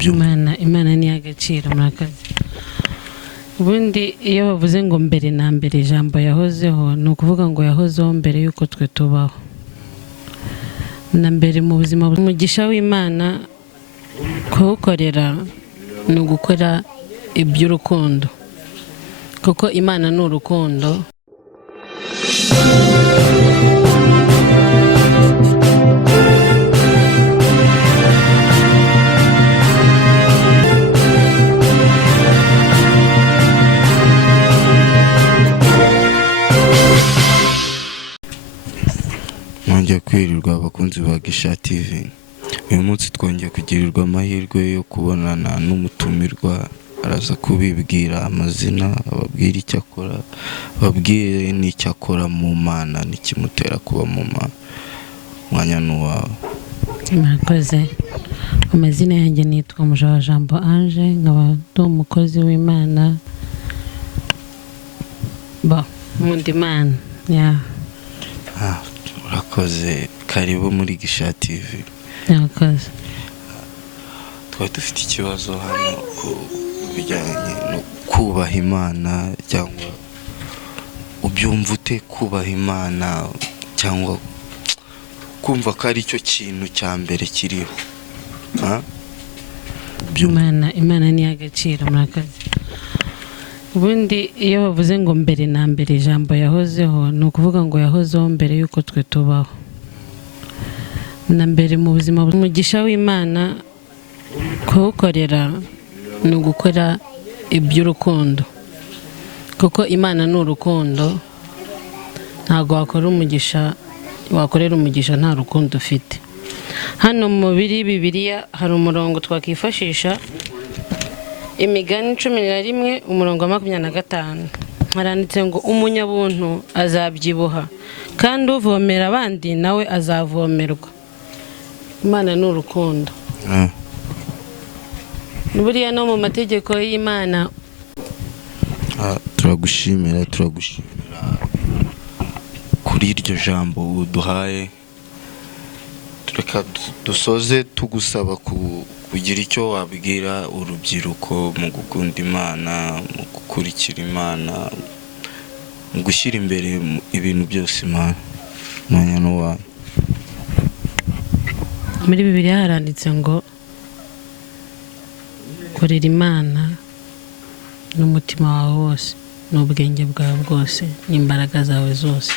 Imana ni agaciro murakaze. Ubundi iyo bavuze ngo mbere na mbere ijambo yahozeho ni ukuvuga ngo yahozeho mbere yuko twe tubaho. Na mbere mu buzima umugisha w'Imana kuwukorera ni ugukora iby'urukundo, kuko Imana ni urukundo. Mwongeye kwirirwa abakunzi ba Gisha TV. Uyu munsi twongeye kugirirwa amahirwe yo kubonana n'umutumirwa, araza kubibwira amazina, ababwira icyo akora, babwire n'icyo akora mu Mana n'ikimutera kuba mu Mana. Mwanya n'uwawe. Murakoze. Amazina yanjye nitwa Mujawajambo Ange, nkaba ndi umukozi w'Imana nkunda Imana. Urakoze, karibu muri Gisha TV. Murakoze. Twari dufite ikibazo hano ku bijyanye no kubaha Imana, cyangwa ubyumva ute kubaha Imana, cyangwa kumva ko ari cyo kintu cya mbere kiriho? Imana ni agaciro murakaze. Ubundi iyo bavuze ngo mbere na mbere ijambo yahozeho ni ukuvuga ngo yahozeho mbere yuko twe tubaho. Na mbere mu buzima umugisha w'Imana kuwukorera ni ugukora iby'urukundo, kuko Imana ni urukundo. Ntabwo wakorera umugisha nta rukundo ufite. Hano mu Bibiliya hari umurongo twakifashisha, Imigani 11 umurongo wa 25. Haranditse ngo umunyabuntu azabyibuha, kandi uvomera abandi nawe azavomerwa. Imana ni urukundo. Buriya no mu mategeko y'Imana. Turagushimira kuri iryo jambo uduhaye. Reka dusoze tugusaba kugira icyo wabwira urubyiruko mu gukunda Imana, mu gukurikira Imana, mu gushyira imbere ibintu byose Imana. Mwanya n'uwawe. Muri Bibiliya haranditse ngo korera Imana n'umutima wawe wose, n'ubwenge bwawe bwose, n'imbaraga zawe zose.